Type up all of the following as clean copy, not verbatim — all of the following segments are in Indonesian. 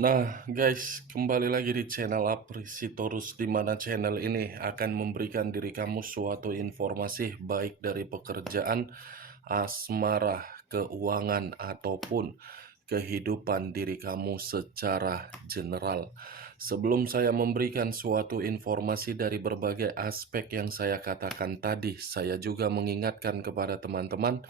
Nah, guys, kembali lagi di channel Aprisitorus, di mana channel ini akan memberikan diri kamu suatu informasi baik dari pekerjaan, asmara, keuangan, ataupun kehidupan diri kamu secara general. Sebelum saya memberikan suatu informasi dari berbagai aspek yang saya katakan tadi, saya juga mengingatkan kepada teman-teman,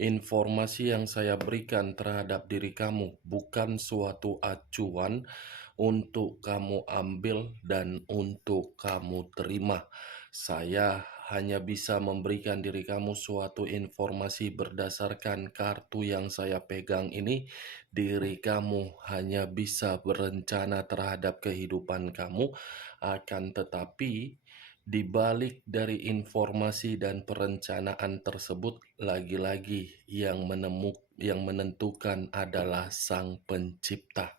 informasi yang saya berikan terhadap diri kamu bukan suatu acuan untuk kamu ambil dan untuk kamu terima. Saya hanya bisa memberikan diri kamu suatu informasi berdasarkan kartu yang saya pegang ini. Diri kamu hanya bisa berencana terhadap kehidupan kamu, akan tetapi di balik dari informasi dan perencanaan tersebut, lagi-lagi yang menentukan adalah Sang Pencipta.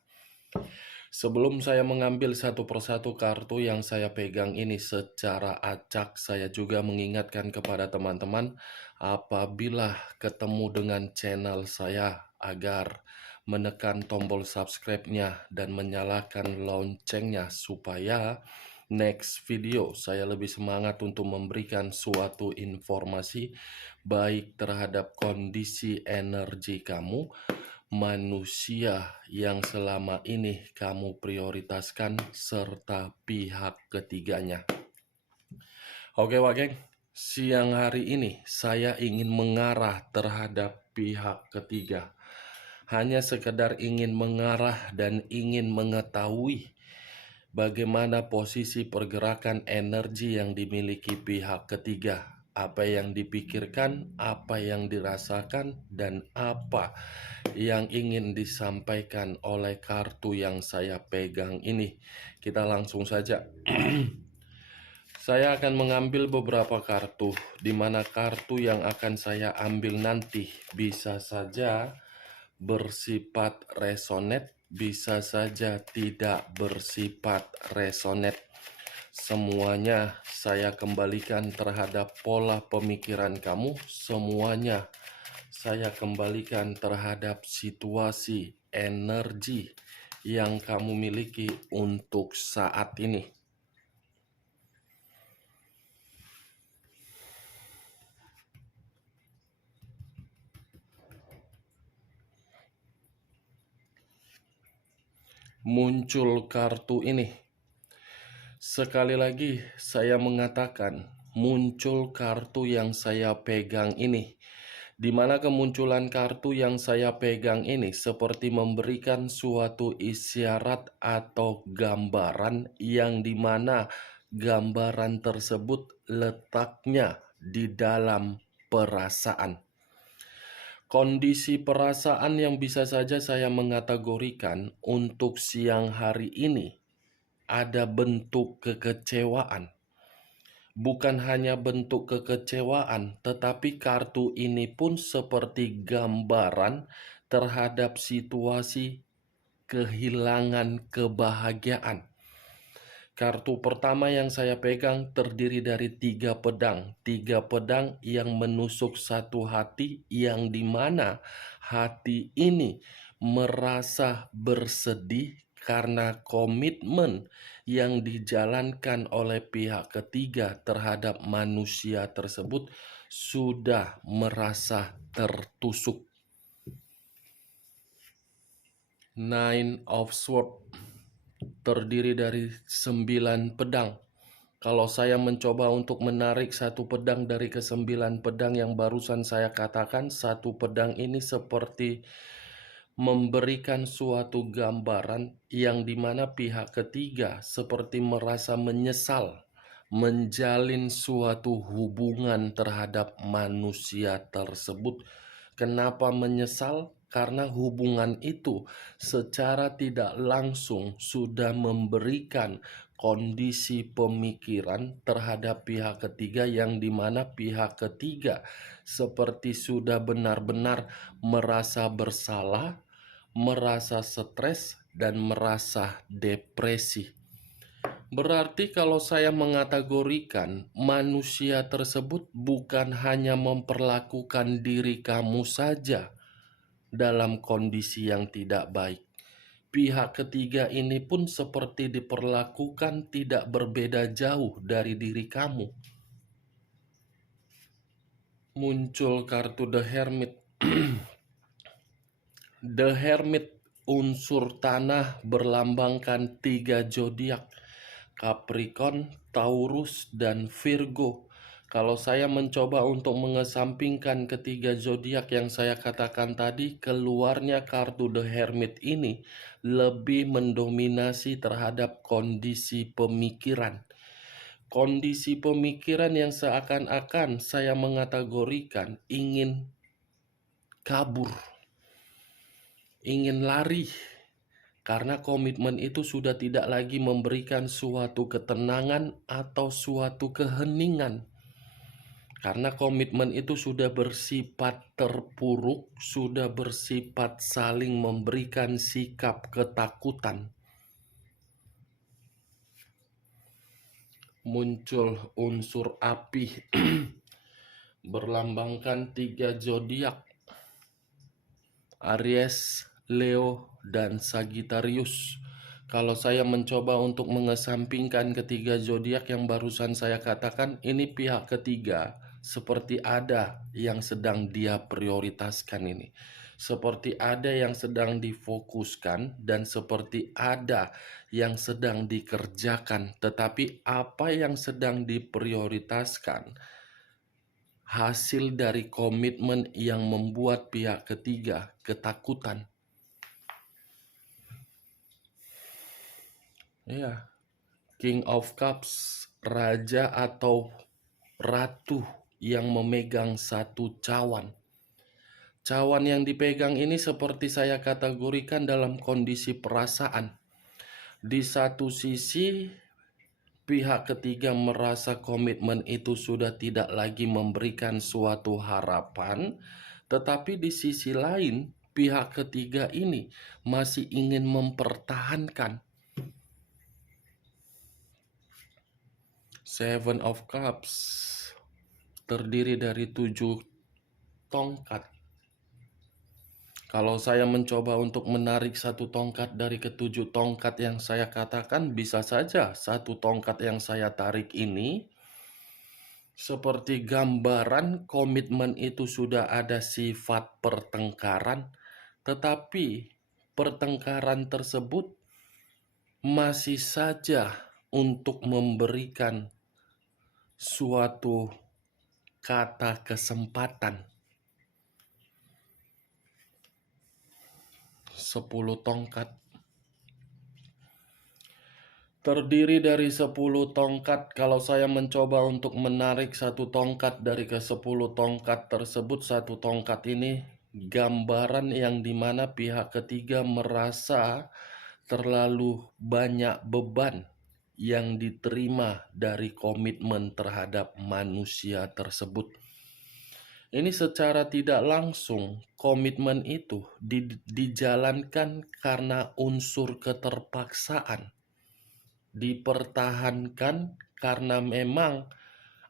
Sebelum saya mengambil satu persatu kartu yang saya pegang ini secara acak, saya juga mengingatkan kepada teman-teman, apabila ketemu dengan channel saya, agar menekan tombol subscribe-nya dan menyalakan loncengnya supaya next video saya lebih semangat untuk memberikan suatu informasi baik terhadap kondisi energi kamu, manusia yang selama ini kamu prioritaskan, serta pihak ketiganya. Oke Wak Geng, siang hari ini saya ingin mengarah terhadap pihak ketiga. Hanya sekedar ingin mengarah dan ingin mengetahui bagaimana posisi pergerakan energi yang dimiliki pihak ketiga, apa yang dipikirkan, apa yang dirasakan, dan apa yang ingin disampaikan oleh kartu yang saya pegang ini. Kita langsung saja. Saya akan mengambil beberapa kartu, di mana kartu yang akan saya ambil nanti bisa saja bersifat resonate, bisa saja tidak bersifat resonate. Semuanya saya kembalikan terhadap pola pemikiran kamu, semuanya saya kembalikan terhadap situasi energi yang kamu miliki untuk saat ini. Muncul kartu ini. Sekali lagi saya mengatakan, muncul kartu yang saya pegang ini, di mana kemunculan kartu yang saya pegang ini seperti memberikan suatu isyarat atau gambaran, yang dimana gambaran tersebut letaknya di dalam perasaan. Kondisi perasaan yang bisa saja saya mengategorikan untuk siang hari ini, ada bentuk kekecewaan. Bukan hanya bentuk kekecewaan, tetapi kartu ini pun seperti gambaran terhadap situasi kehilangan kebahagiaan. Kartu pertama yang saya pegang terdiri dari 3 pedang. 3 pedang yang menusuk satu hati, yang dimana hati ini merasa bersedih karena komitmen yang dijalankan oleh pihak ketiga terhadap manusia tersebut sudah merasa tertusuk. Nine of Swords terdiri dari 9 pedang. Kalau saya mencoba untuk menarik satu pedang dari ke-9 pedang yang barusan saya katakan, satu pedang ini seperti memberikan suatu gambaran yang dimana pihak ketiga seperti merasa menyesal menjalin suatu hubungan terhadap manusia tersebut. Kenapa menyesal? Karena hubungan itu secara tidak langsung sudah memberikan kondisi pemikiran terhadap pihak ketiga, yang dimana pihak ketiga seperti sudah benar-benar merasa bersalah, merasa stres, dan merasa depresi. Berarti kalau saya mengategorikan, manusia tersebut bukan hanya memperlakukan diri kamu saja dalam kondisi yang tidak baik. pihak ketiga ini pun seperti diperlakukan tidak berbeda jauh dari diri kamu. Muncul kartu The Hermit. The Hermit, unsur tanah, berlambangkan 3 zodiak: Capricorn, Taurus, dan Virgo. Kalau saya mencoba untuk mengesampingkan ketiga zodiak yang saya katakan tadi, keluarnya kartu The Hermit ini lebih mendominasi terhadap kondisi pemikiran. Kondisi pemikiran yang seakan-akan saya mengategorikan ingin kabur, ingin lari, karena komitmen itu sudah tidak lagi memberikan suatu ketenangan atau suatu keheningan. Karena komitmen itu sudah bersifat terpuruk, sudah bersifat saling memberikan sikap ketakutan. Muncul unsur api berlambangkan 3 zodiak: Aries, Leo, dan Sagittarius. Kalau saya mencoba untuk mengesampingkan ketiga zodiak yang barusan saya katakan, ini pihak ketiga seperti ada yang sedang dia prioritaskan ini. Seperti ada yang sedang difokuskan dan seperti ada yang sedang dikerjakan. Tetapi apa yang sedang diprioritaskan? Hasil dari komitmen yang membuat pihak ketiga ketakutan. Ya, King of Cups, raja atau ratu yang memegang satu cawan. Cawan yang dipegang ini seperti saya kategorikan dalam kondisi perasaan. Di satu sisi, pihak ketiga merasa komitmen itu sudah tidak lagi memberikan suatu harapan, tetapi di sisi lain, pihak ketiga ini masih ingin mempertahankan. Seven of Cups terdiri dari 7 tongkat. Kalau saya mencoba untuk menarik satu tongkat dari ketujuh tongkat yang saya katakan, bisa saja satu tongkat yang saya tarik ini seperti gambaran komitmen itu sudah ada sifat pertengkaran, tetapi pertengkaran tersebut masih saja untuk memberikan suatu kata kesempatan. 10 tongkat terdiri dari 10 tongkat. Kalau saya mencoba untuk menarik satu tongkat dari ke-10 tongkat tersebut, satu tongkat ini gambaran yang dimana pihak ketiga merasa terlalu banyak beban yang diterima dari komitmen terhadap manusia tersebut. Ini secara tidak langsung komitmen itu dijalankan karena unsur keterpaksaan. Dipertahankan karena memang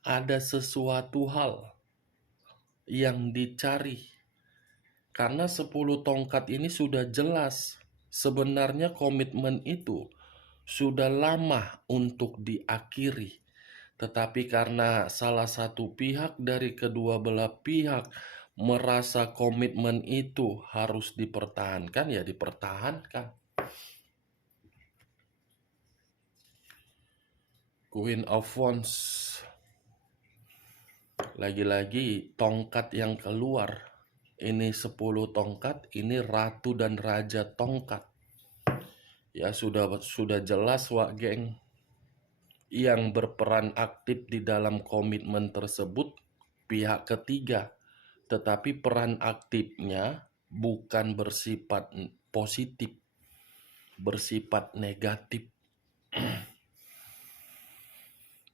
ada sesuatu hal yang dicari. Karena 10 tongkat ini sudah jelas sebenarnya komitmen itu sudah lama untuk diakhiri. Tetapi karena salah satu pihak dari kedua belah pihak merasa komitmen itu harus dipertahankan, ya dipertahankan. Queen of Wands. Lagi-lagi tongkat yang keluar. Ini 10 tongkat, ini ratu dan raja tongkat. Ya sudah jelas wak geng. Yang berperan aktif di dalam komitmen tersebut pihak ketiga, tetapi peran aktifnya bukan bersifat positif, bersifat negatif.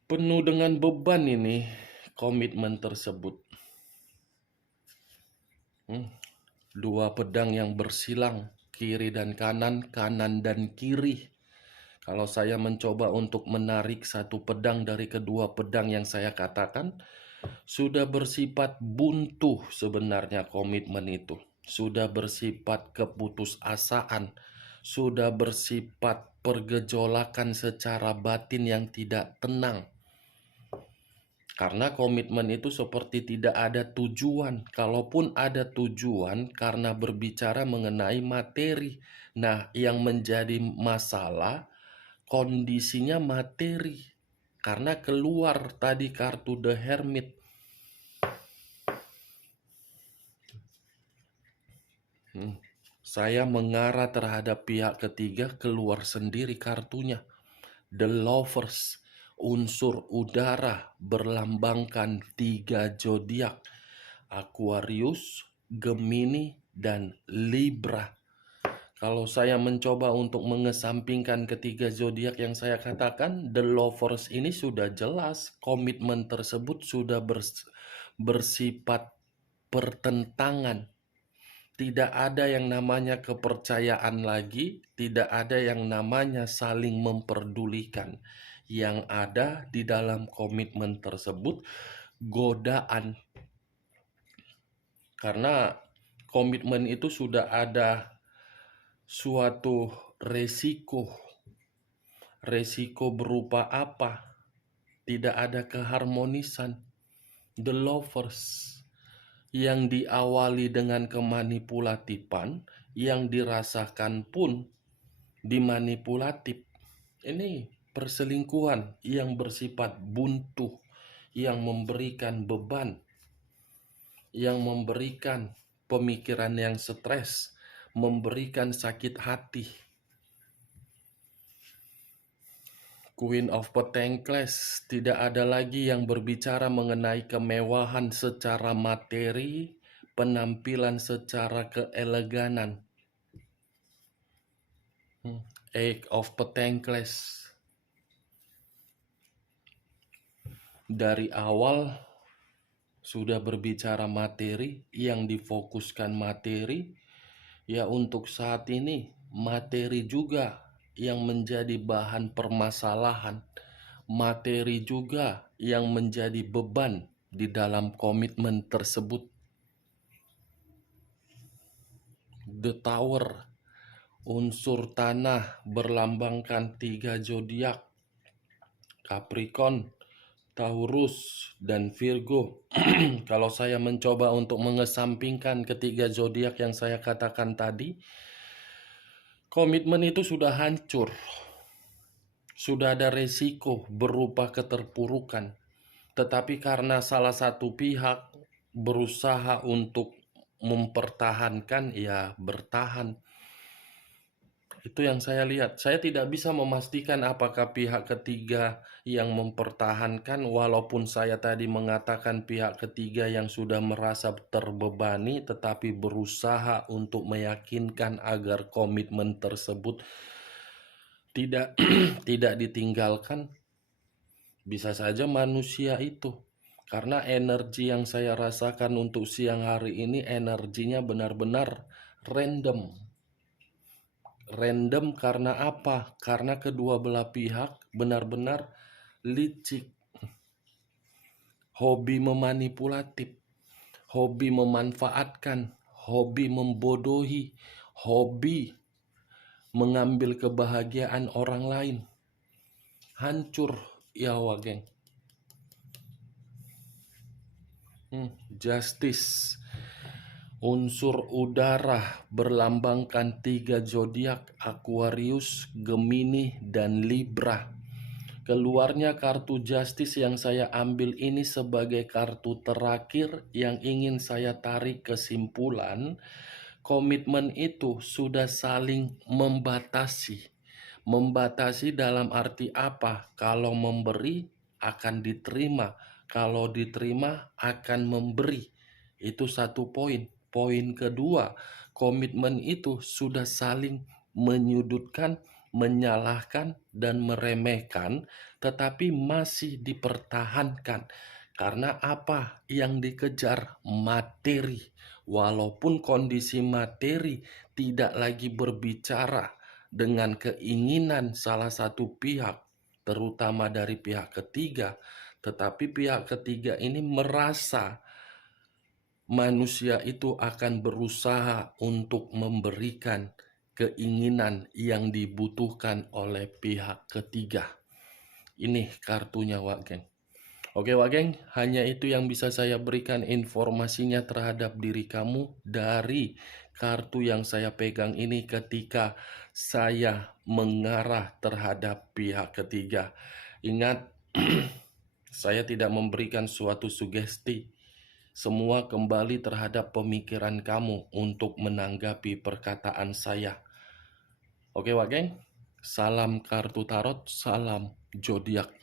Penuh dengan beban ini komitmen tersebut. Dua pedang yang bersilang, kiri dan kanan, kanan dan kiri. Kalau saya mencoba untuk menarik satu pedang dari kedua pedang yang saya katakan, sudah bersifat buntu sebenarnya komitmen itu. Sudah bersifat keputusasaan. sudah bersifat pergejolakan secara batin yang tidak tenang. Karena komitmen itu seperti tidak ada tujuan. Kalaupun ada tujuan karena berbicara mengenai materi. Nah, yang menjadi masalah kondisinya materi. Karena keluar tadi kartu The Hermit. Saya mengarah terhadap pihak ketiga, keluar sendiri kartunya. The Lovers, unsur udara, berlambangkan 3 zodiak, Aquarius, Gemini, dan Libra. Kalau saya mencoba untuk mengesampingkan ketiga zodiak yang saya katakan, The Lovers ini sudah jelas komitmen tersebut sudah bersifat pertentangan. Tidak ada yang namanya kepercayaan lagi, tidak ada yang namanya saling memperdulikan. Yang ada di dalam komitmen tersebut godaan. Karena komitmen itu sudah ada suatu resiko. Resiko berupa apa? Tidak ada keharmonisan. The Lovers yang diawali dengan kemanipulatifan, yang dirasakan pun dimanipulatif. Ini perselingkuhan yang bersifat buntu, yang memberikan beban, yang memberikan pemikiran yang stres, memberikan sakit hati. Queen of Pentacles, tidak ada lagi yang berbicara mengenai kemewahan secara materi, penampilan secara keeleganan. Eight of Pentacles. Dari awal sudah berbicara materi, yang difokuskan materi. Ya, untuk saat ini materi juga yang menjadi bahan permasalahan, materi juga yang menjadi beban di dalam komitmen tersebut. The Tower, unsur tanah, berlambangkan 3 zodiak, Capricorn, Taurus, dan Virgo. Kalau saya mencoba untuk mengesampingkan ketiga zodiak yang saya katakan tadi, komitmen itu sudah hancur. Sudah ada resiko berupa keterpurukan. Tetapi karena salah satu pihak berusaha untuk mempertahankan, ya bertahan. Itu yang saya lihat. Saya tidak bisa memastikan apakah pihak ketiga yang mempertahankan, walaupun saya tadi mengatakan pihak ketiga yang sudah merasa terbebani, tetapi berusaha untuk meyakinkan agar komitmen tersebut tidak tidak ditinggalkan. Bisa saja manusia itu. Karena energi yang saya rasakan untuk siang hari ini, energinya benar-benar random. Random karena apa? Karena kedua belah pihak benar-benar licik. Hobi memanipulatif, hobi memanfaatkan, hobi membodohi, hobi mengambil kebahagiaan orang lain. Hancur ya wageng. Justice, unsur udara, berlambangkan 3 zodiak, Aquarius, Gemini, dan Libra. Keluarnya kartu Justice yang saya ambil ini sebagai kartu terakhir yang ingin saya tarik kesimpulan. Komitmen itu sudah saling membatasi. Membatasi dalam arti apa? Kalau memberi akan diterima, kalau diterima akan memberi. Itu satu poin. Poin kedua, komitmen itu sudah saling menyudutkan, menyalahkan, dan meremehkan, tetapi masih dipertahankan. Karena apa yang dikejar? Materi. Walaupun kondisi materi tidak lagi berbicara dengan keinginan salah satu pihak, terutama dari pihak ketiga, tetapi pihak ketiga ini merasa manusia itu akan berusaha untuk memberikan keinginan yang dibutuhkan oleh pihak ketiga. Ini kartunya, Wak Geng. Oke, Wak Geng, hanya itu yang bisa saya berikan informasinya terhadap diri kamu dari kartu yang saya pegang ini ketika saya mengarah terhadap pihak ketiga. Ingat, saya tidak memberikan suatu sugesti. Semua kembali terhadap pemikiran kamu untuk menanggapi perkataan saya. Oke, Wak Geng, salam kartu tarot, salam zodiak.